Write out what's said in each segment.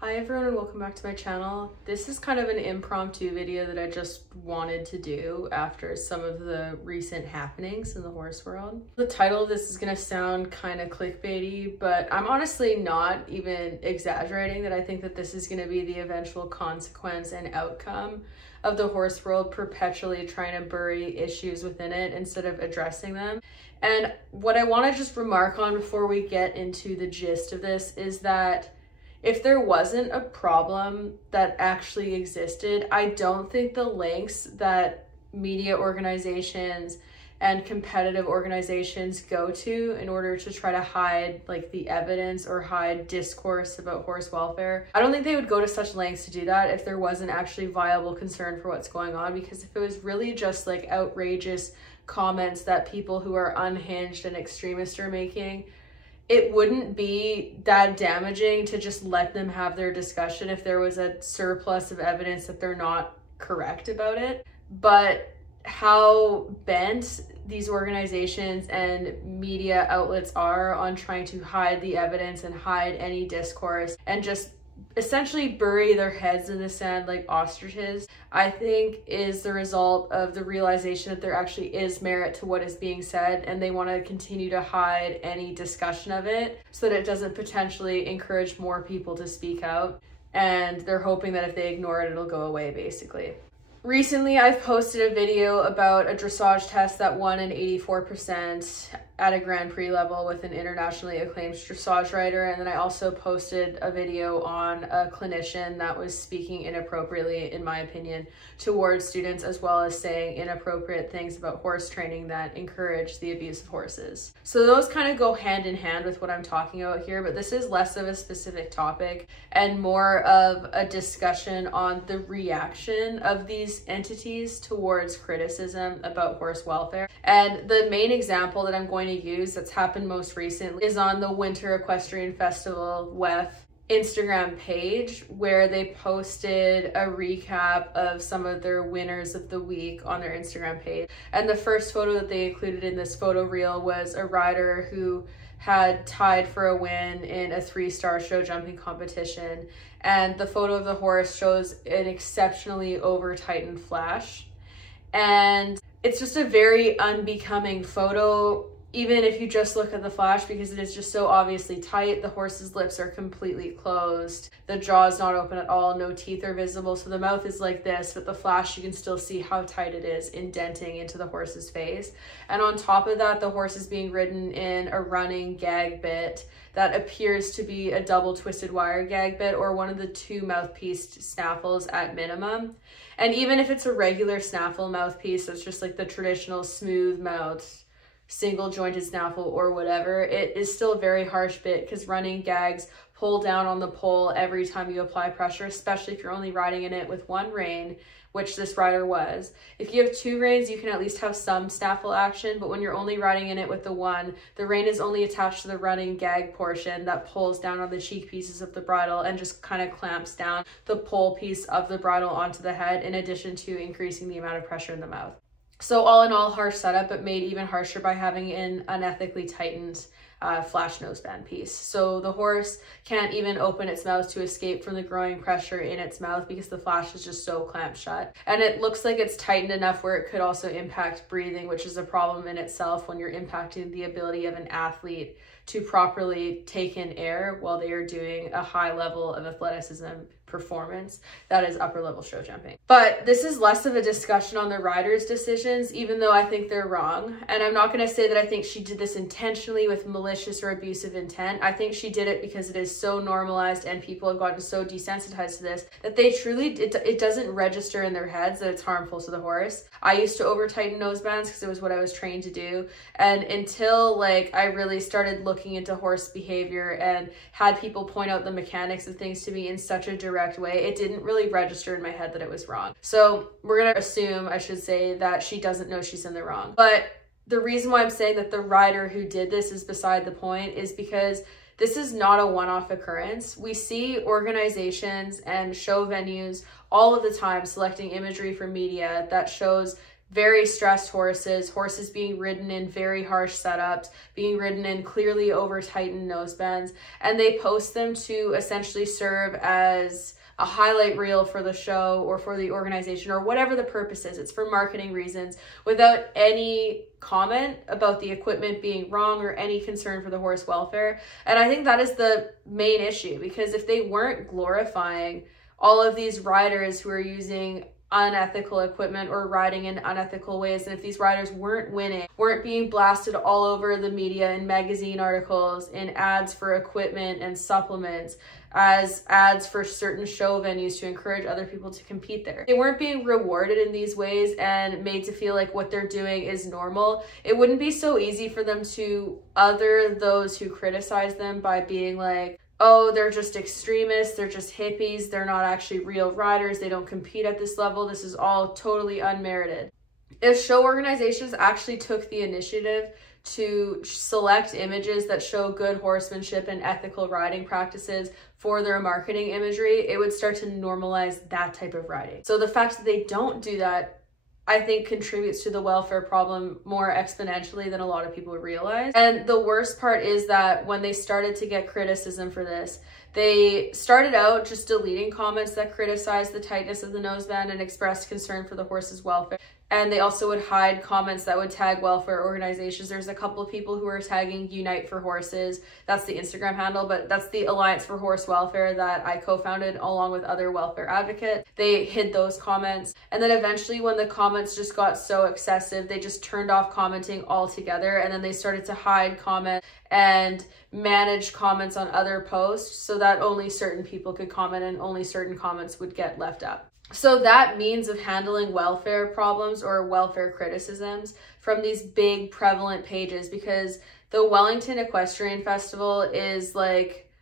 Hi everyone and welcome back to my channel. This is kind of an impromptu video that I just wanted to do after some of the recent happenings in the horse world. The title of this is going to sound kind of clickbaity, but I'm honestly not even exaggerating that I think that this is going to be the eventual consequence and outcome of the horse world perpetually trying to bury issues within it instead of addressing them. And what I want to just remark on before we get into the gist of this is that if there wasn't a problem that actually existed, I don't think the lengths that media organizations and competitive organizations go to in order to try to hide like the evidence or hide discourse about horse welfare, I don't think they would go to such lengths to do that if there wasn't actually viable concern for what's going on. Because if it was really just like outrageous comments that people who are unhinged and extremist are making, it wouldn't be that damaging to just let them have their discussion if there was a surplus of evidence that they're not correct about it. But how bent these organizations and media outlets are on trying to hide the evidence and hide any discourse and just essentially bury their heads in the sand like ostriches, I think is the result of the realization that there actually is merit to what is being said, and they want to continue to hide any discussion of it so that it doesn't potentially encourage more people to speak out, and they're hoping that if they ignore it, it'll go away basically. Recently, I've posted a video about a dressage test that won an 84% at a Grand Prix level with an internationally acclaimed dressage rider. And then I also posted a video on a clinician that was speaking inappropriately, in my opinion, towards students, as well as saying inappropriate things about horse training that encourage the abuse of horses. So those kind of go hand in hand with what I'm talking about here, but this is less of a specific topic and more of a discussion on the reaction of these entities towards criticism about horse welfare. And the main example that I'm going to use that's happened most recently is on the Winter Equestrian Festival WEF Instagram page, where they posted a recap of some of their winners of the week on their Instagram page. And the first photo that they included in this photo reel was a rider who had tied for a win in a 3-star show jumping competition. And the photo of the horse shows an exceptionally over-tightened flash. And it's just a very unbecoming photo, even if you just look at the flash, because it is just so obviously tight. The horse's lips are completely closed. The jaw is not open at all. No teeth are visible. So the mouth is like this, but the flash, you can still see how tight it is indenting into the horse's face. And on top of that, the horse is being ridden in a running gag bit that appears to be a double twisted wire gag bit or one of the 2 mouthpiece snaffles at minimum. And even if it's a regular snaffle mouthpiece, that's just like the traditional smooth mouth, single jointed snaffle or whatever, it is still a very harsh bit because running gags pull down on the pole every time you apply pressure, especially if you're only riding in it with 1 rein, which this rider was. If you have 2 reins, you can at least have some snaffle action, but when you're only riding in it with the 1, the rein is only attached to the running gag portion that pulls down on the cheek pieces of the bridle and just kind of clamps down the pole piece of the bridle onto the head, in addition to increasing the amount of pressure in the mouth. So all in all, harsh setup, but made even harsher by having an unethically tightened flash noseband piece. So the horse can't even open its mouth to escape from the growing pressure in its mouth because the flash is just so clamped shut. And it looks like it's tightened enough where it could also impact breathing, which is a problem in itself when you're impacting the ability of an athlete to properly take in air while they are doing a high level of athleticism performance that is upper level show jumping. But this is less of a discussion on the rider's decisions, even though I think they're wrong. And I'm not going to say that I think she did this intentionally with malicious or abusive intent. I think she did it because it is so normalized and people have gotten so desensitized to this that they truly, it doesn't register in their heads that it's harmful to the horse. I used to over tighten nosebands because it was what I was trained to do. And until like I really started looking into horse behavior and had people point out the mechanics of things to me in such a direct way, it didn't really register in my head that it was wrong. So we're gonna assume, I should say, that she doesn't know she's in the wrong. But the reason why I'm saying that the rider who did this is beside the point is because this is not a one-off occurrence. We see organizations and show venues all of the time selecting imagery from media that shows very stressed horses, horses being ridden in very harsh setups, being ridden in clearly over tightened nosebands, and they post them to essentially serve as a highlight reel for the show or for the organization or whatever the purpose is. It's for marketing reasons, without any comment about the equipment being wrong or any concern for the horse welfare. And I think that is the main issue, because if they weren't glorifying all of these riders who are using unethical equipment or riding in unethical ways, and if these riders weren't winning, weren't being blasted all over the media in magazine articles, in ads for equipment and supplements, as ads for certain show venues to encourage other people to compete there, they weren't being rewarded in these ways and made to feel like what they're doing is normal, it wouldn't be so easy for them to other those who criticize them by being like, oh, they're just extremists, they're just hippies, they're not actually real riders, they don't compete at this level, this is all totally unmerited. If show organizations actually took the initiative to select images that show good horsemanship and ethical riding practices for their marketing imagery, it would start to normalize that type of riding. So the fact that they don't do that, I think, contributes to the welfare problem more exponentially than a lot of people realize. And the worst part is that when they started to get criticism for this, they started out just deleting comments that criticized the tightness of the noseband and expressed concern for the horse's welfare. And they also would hide comments that would tag welfare organizations. There's a couple of people who are tagging Unite for Horses. That's the Instagram handle, but that's the Alliance for Horse Welfare that I co-founded along with other welfare advocates. They hid those comments. And then eventually when the comments just got so excessive, they just turned off commenting altogether. And then they started to hide comments and manage comments on other posts so that only certain people could comment and only certain comments would get left up. So that means of handling welfare problems or welfare criticisms from these big prevalent pages, because the Wellington Equestrian Festival is like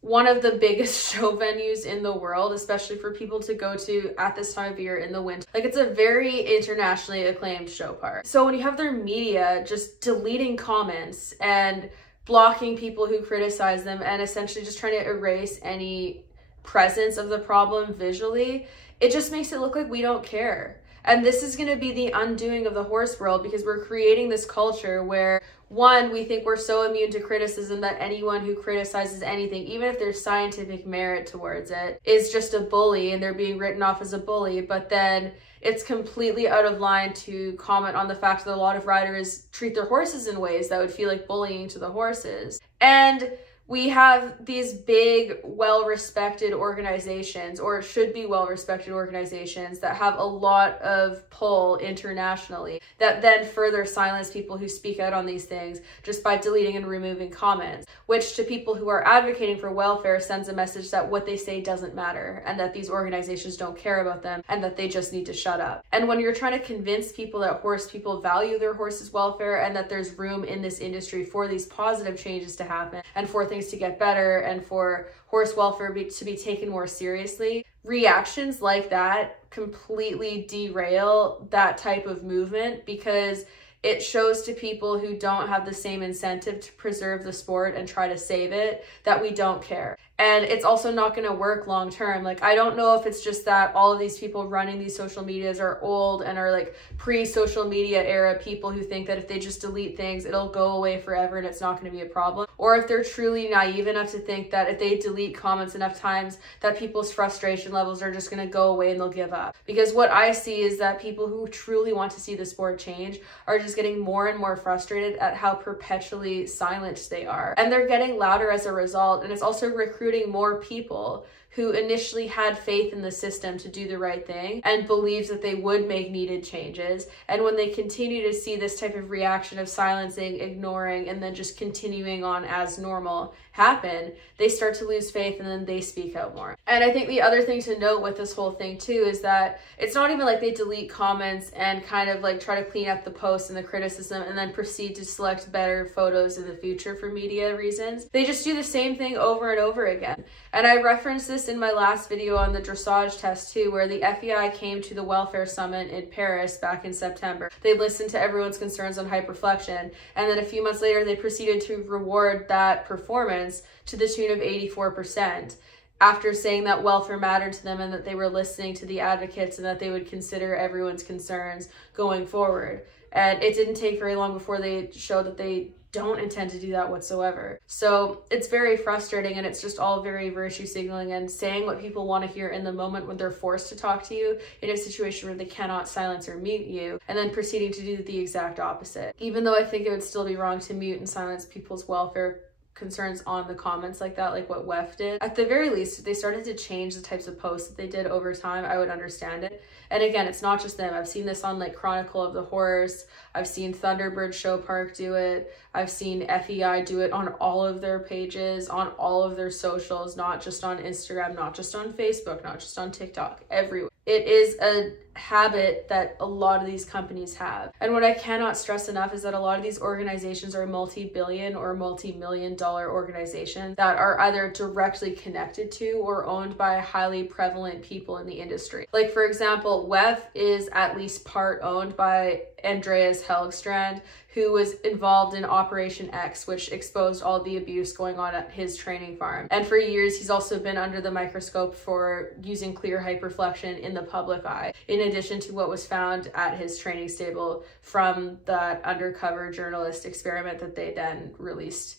one of the biggest show venues in the world, especially for people to go to at this time of year in the winter. Like, it's a very internationally acclaimed show park. So when you have their media just deleting comments and blocking people who criticize them and essentially just trying to erase any presence of the problem visually, it just makes it look like we don't care. And this is going to be the undoing of the horse world, because we're creating this culture where, one, we think we're so immune to criticism that anyone who criticizes anything, even if there's scientific merit towards it, is just a bully and they're being written off as a bully. But then it's completely out of line to comment on the fact that a lot of riders treat their horses in ways that would feel like bullying to the horses. And we have these big, well-respected organizations, or should be well-respected organizations, that have a lot of pull internationally, that then further silence people who speak out on these things just by deleting and removing comments, which to people who are advocating for welfare sends a message that what they say doesn't matter, and that these organizations don't care about them, and that they just need to shut up. And when you're trying to convince people that horse people value their horses' welfare and that there's room in this industry for these positive changes to happen and for things to get better and for horse welfare to be taken more seriously, reactions like that completely derail that type of movement, because it shows to people who don't have the same incentive to preserve the sport and try to save it that we don't care. And it's also not going to work long term. Like, I don't know if it's just that all of these people running these social medias are old and are like pre-social media era people who think that if they just delete things, it'll go away forever and it's not going to be a problem. Or if they're truly naive enough to think that if they delete comments enough times, that people's frustration levels are just going to go away and they'll give up. Because what I see is that people who truly want to see the sport change are just getting more and more frustrated at how perpetually silenced they are. And they're getting louder as a result. And it's also recruiting more people who initially had faith in the system to do the right thing and believes that they would make needed changes. And when they continue to see this type of reaction of silencing, ignoring, and then just continuing on as normal happen, they start to lose faith and then they speak out more. And I think the other thing to note with this whole thing too is that it's not even like they delete comments and kind of like try to clean up the post and the criticism and then proceed to select better photos in the future for media reasons. They just do the same thing over and over again. And I referenced this in my last video on the dressage test too, where the FEI came to the welfare summit in Paris back in September. They listened to everyone's concerns on hyperflexion, and then a few months later they proceeded to reward that performance to the tune of 84%. after saying that welfare mattered to them and that they were listening to the advocates and that they would consider everyone's concerns going forward. And it didn't take very long before they showed that they don't intend to do that whatsoever. So it's very frustrating, and it's just all very virtue signaling and saying what people want to hear in the moment when they're forced to talk to you in a situation where they cannot silence or mute you, and then proceeding to do the exact opposite. Even though I think it would still be wrong to mute and silence people's welfare concerns on the comments like that, like what WEF did. At the very least, if they started to change the types of posts that they did over time, I would understand it. And again, it's not just them. I've seen this on like Chronicle of the Horse. I've seen Thunderbird Show Park do it. I've seen FEI do it on all of their pages, on all of their socials, not just on Instagram, not just on Facebook, not just on TikTok, everywhere. It is a habit that a lot of these companies have. And what I cannot stress enough is that a lot of these organizations are multi-billion or multi-million-dollar organizations that are either directly connected to or owned by highly prevalent people in the industry. Like, for example, WEF is at least part owned by Andreas Helgstrand, who was involved in Operation X, which exposed all the abuse going on at his training farm. And for years, he's also been under the microscope for using clear hyperflexion in the public eye, in addition to what was found at his training stable from that undercover journalist experiment that they then released.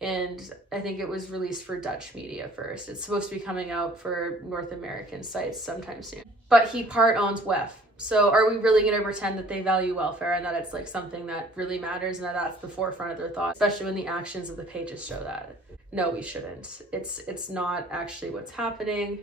And I think it was released for Dutch media first. It's supposed to be coming out for North American sites sometime soon. But he part owns WEF. So are we really going to pretend that they value welfare and that it's like something that really matters and that that's the forefront of their thoughts, especially when the actions of the pages show that? No, we shouldn't. It's not actually what's happening.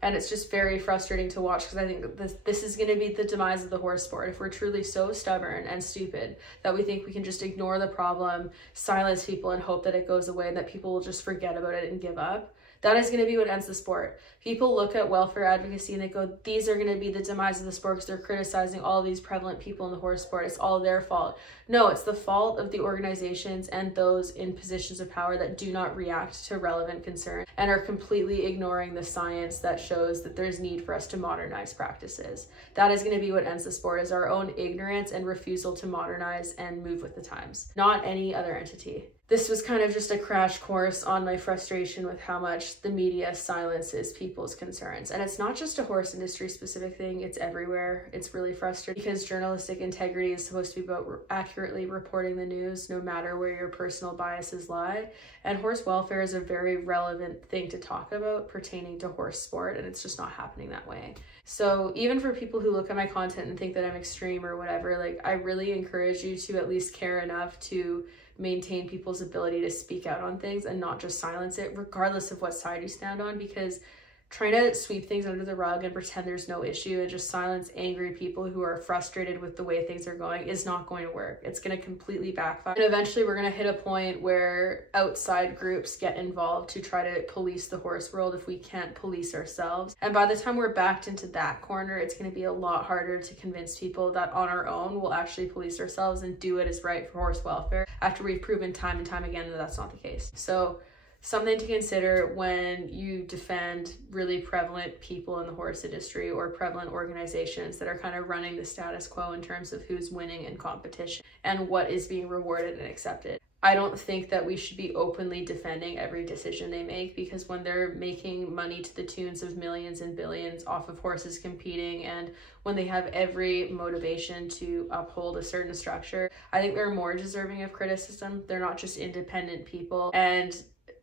And it's just very frustrating to watch, because I think this is going to be the demise of the horse sport if we're truly so stubborn and stupid that we think we can just ignore the problem, silence people, and hope that it goes away and that people will just forget about it and give up. That is going to be what ends the sport. People look at welfare advocacy and they go, these are going to be the demise of the sport because they're criticizing all of these prevalent people in the horse sport. It's all their fault. No, it's the fault of the organizations and those in positions of power that do not react to relevant concerns and are completely ignoring the science that shows that there's need for us to modernize practices. That is going to be what ends the sport, is our own ignorance and refusal to modernize and move with the times, not any other entity. This was kind of just a crash course on my frustration with how much the media silences people's concerns. And it's not just a horse industry specific thing, it's everywhere. It's really frustrating because journalistic integrity is supposed to be about accurately reporting the news, no matter where your personal biases lie. And horse welfare is a very relevant thing to talk about pertaining to horse sport, and it's just not happening that way. So even for people who look at my content and think that I'm extreme or whatever, like, I really encourage you to at least care enough to maintain people's ability to speak out on things and not just silence it, regardless of what side you stand on, because trying to sweep things under the rug and pretend there's no issue and just silence angry people who are frustrated with the way things are going is not going to work. It's going to completely backfire. And eventually we're going to hit a point where outside groups get involved to try to police the horse world if we can't police ourselves. And by the time we're backed into that corner, it's going to be a lot harder to convince people that on our own we'll actually police ourselves and do what is right for horse welfare after we've proven time and time again that that's not the case. So something to consider when you defend really prevalent people in the horse industry or prevalent organizations that are kind of running the status quo in terms of who's winning in competition and what is being rewarded and accepted. I don't think that we should be openly defending every decision they make, because when they're making money to the tunes of millions and billions off of horses competing, and when they have every motivation to uphold a certain structure, I think they're more deserving of criticism. They're not just independent people, and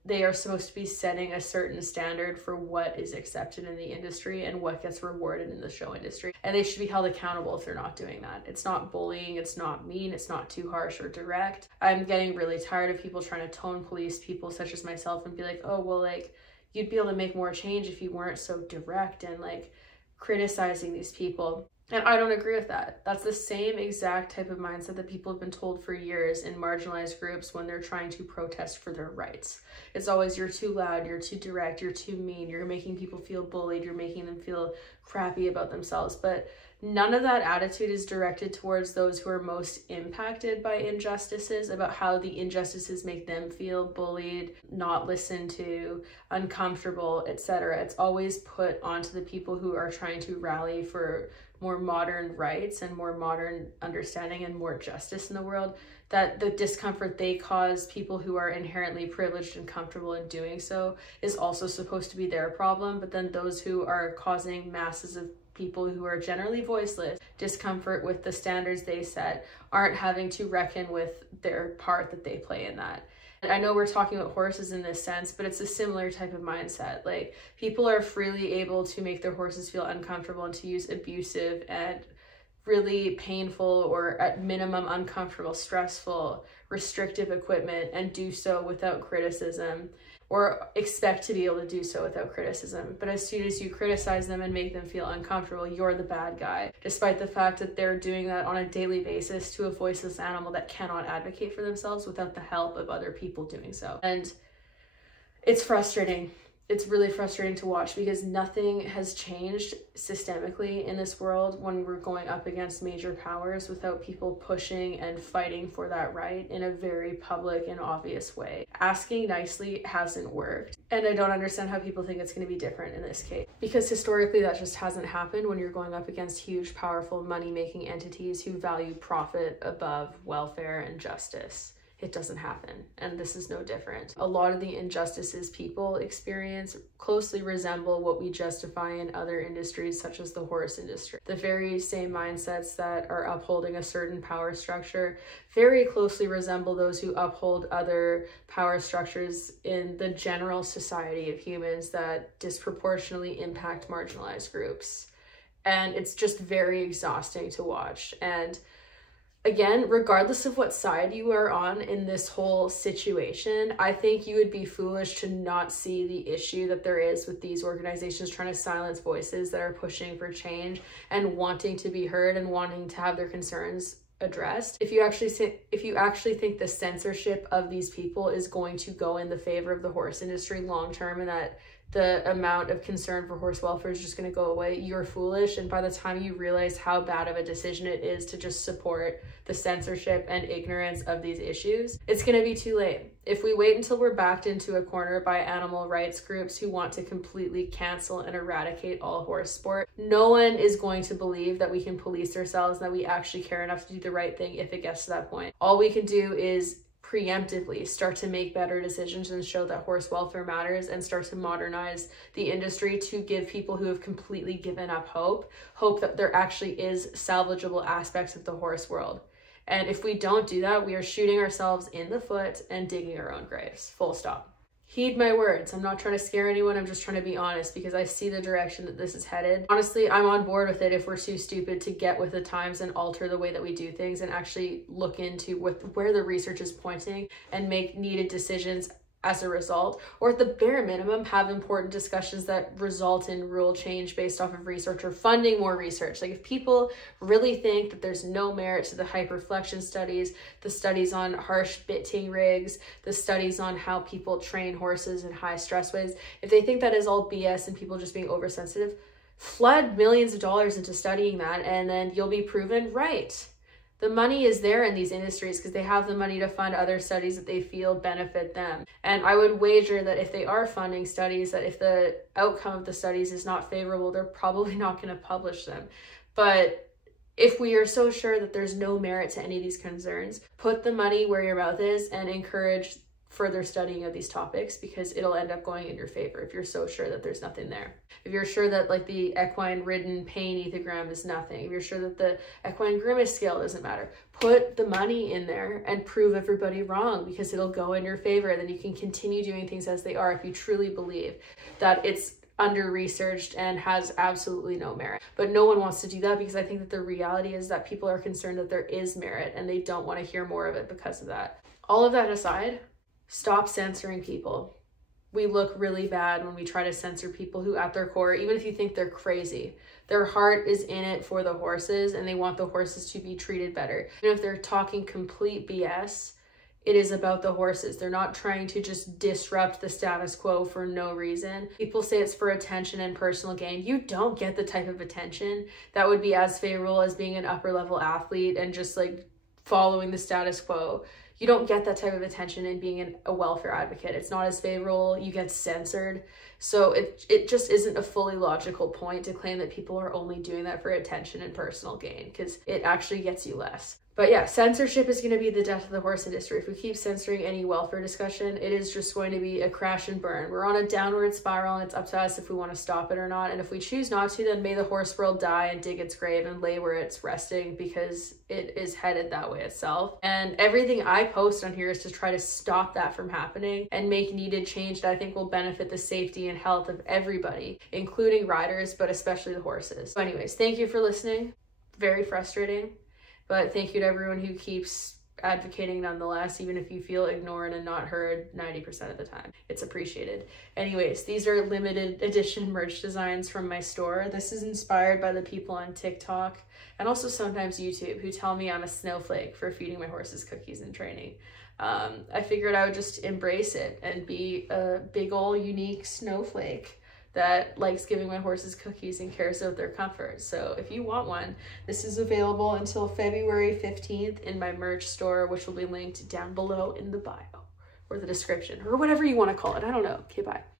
they are supposed to be setting a certain standard for what is accepted in the industry and what gets rewarded in the show industry. And they should be held accountable if they're not doing that. It's not bullying, it's not mean, it's not too harsh or direct. I'm getting really tired of people trying to tone police people such as myself and be like, oh, well, like, you'd be able to make more change if you weren't so direct and like criticizing these people. And I don't agree with that. That's the same exact type of mindset that people have been told for years in marginalized groups when they're trying to protest for their rights. It's always, you're too loud, you're too direct, you're too mean, you're making people feel bullied, you're making them feel crappy about themselves. But none of that attitude is directed towards those who are most impacted by injustices, about how the injustices make them feel bullied, not listened to, uncomfortable, etc. It's always put onto the people who are trying to rally for more modern rights and more modern understanding and more justice in the world, that the discomfort they cause people who are inherently privileged and comfortable in doing so is also supposed to be their problem. But then those who are causing masses of people who are generally voiceless discomfort with the standards they set aren't having to reckon with their part that they play in that. And I know we're talking about horses in this sense, but it's a similar type of mindset. Like, people are freely able to make their horses feel uncomfortable and to use abusive and really painful, or at minimum uncomfortable, stressful, restrictive equipment, and do so without criticism, or expect to be able to do so without criticism. But as soon as you criticize them and make them feel uncomfortable, you're the bad guy, despite the fact that they're doing that on a daily basis to a voiceless animal that cannot advocate for themselves without the help of other people doing so. And it's frustrating. It's really frustrating to watch, because nothing has changed systemically in this world when we're going up against major powers without people pushing and fighting for that right in a very public and obvious way. Asking nicely hasn't worked. And I don't understand how people think it's going to be different in this case, because historically that just hasn't happened when you're going up against huge, powerful, money-making entities who value profit above welfare and justice. It doesn't happen, and this is no different. A lot of the injustices people experience closely resemble what we justify in other industries, such as the horse industry. The very same mindsets that are upholding a certain power structure very closely resemble those who uphold other power structures in the general society of humans that disproportionately impact marginalized groups. And it's just very exhausting to watch. And again, regardless of what side you are on in this whole situation, I think you would be foolish to not see the issue that there is with these organizations trying to silence voices that are pushing for change and wanting to be heard and wanting to have their concerns addressed. If you actually think the censorship of these people is going to go in the favor of the horse industry long term, and that the amount of concern for horse welfare is just going to go away, you're foolish. And by the time you realize how bad of a decision it is to just support the censorship and ignorance of these issues, it's going to be too late. If we wait until we're backed into a corner by animal rights groups who want to completely cancel and eradicate all horse sport, no one is going to believe that we can police ourselves and that we actually care enough to do the right thing if it gets to that point. All we can do is preemptively start to make better decisions and show that horse welfare matters, and start to modernize the industry to give people who have completely given up hope that there actually is salvageable aspects of the horse world. And if we don't do that, we are shooting ourselves in the foot and digging our own graves. Full stop. Heed my words. I'm not trying to scare anyone. I'm just trying to be honest, because I see the direction that this is headed. Honestly, I'm on board with it if we're too stupid to get with the times and alter the way that we do things and actually look into where the research is pointing and make needed decisions as a result, or at the bare minimum have important discussions that result in rule change based off of research, or funding more research. Like, if people really think that there's no merit to the hyperflexion studies, the studies on harsh bitting rigs, the studies on how people train horses in high stress ways, if they think that is all BS and people just being oversensitive, flood millions of dollars into studying that, and then you'll be proven right. The money is there in these industries because they have the money to fund other studies that they feel benefit them. And I would wager that if they are funding studies, that if the outcome of the studies is not favorable, they're probably not going to publish them. But if we are so sure that there's no merit to any of these concerns, put the money where your mouth is and encourage further studying of these topics, because it'll end up going in your favor if you're so sure that there's nothing there. If you're sure that, like, the equine ridden pain ethogram is nothing, if you're sure that the equine grimace scale doesn't matter, put the money in there and prove everybody wrong, because it'll go in your favor. And then you can continue doing things as they are if you truly believe that it's under-researched and has absolutely no merit. But no one wants to do that, because I think that the reality is that people are concerned that there is merit and they don't want to hear more of it because of that. All of that aside, stop censoring people. We look really bad when we try to censor people who, at their core, even if you think they're crazy, their heart is in it for the horses and they want the horses to be treated better. And if they're talking complete BS, it is about the horses. They're not trying to just disrupt the status quo for no reason. People say it's for attention and personal gain. You don't get the type of attention that would be as favorable as being an upper level athlete and just like following the status quo. you don't get that type of attention in being a welfare advocate. It's not as favorable, you get censored. So it just isn't a fully logical point to claim that people are only doing that for attention and personal gain, because it actually gets you less. But yeah, censorship is going to be the death of the horse industry. If we keep censoring any welfare discussion, it is just going to be a crash and burn. We're on a downward spiral, and it's up to us if we want to stop it or not. And if we choose not to, then may the horse world die and dig its grave and lay where it's resting, because it is headed that way itself. And everything I post on here is to try to stop that from happening and make needed change that I think will benefit the safety and health of everybody, including riders, but especially the horses. So anyways, thank you for listening. Very frustrating. But thank you to everyone who keeps advocating nonetheless, even if you feel ignored and not heard 90% of the time. It's appreciated. Anyways, these are limited edition merch designs from my store. This is inspired by the people on TikTok and also sometimes YouTube who tell me I'm a snowflake for feeding my horses cookies in training. I figured I would just embrace it and be a big ol' unique snowflake that likes giving my horses cookies and cares about their comfort. So if you want one, this is available until February 15th in my merch store, which will be linked down below in the bio or the description or whatever you want to call it. I don't know. Okay, bye.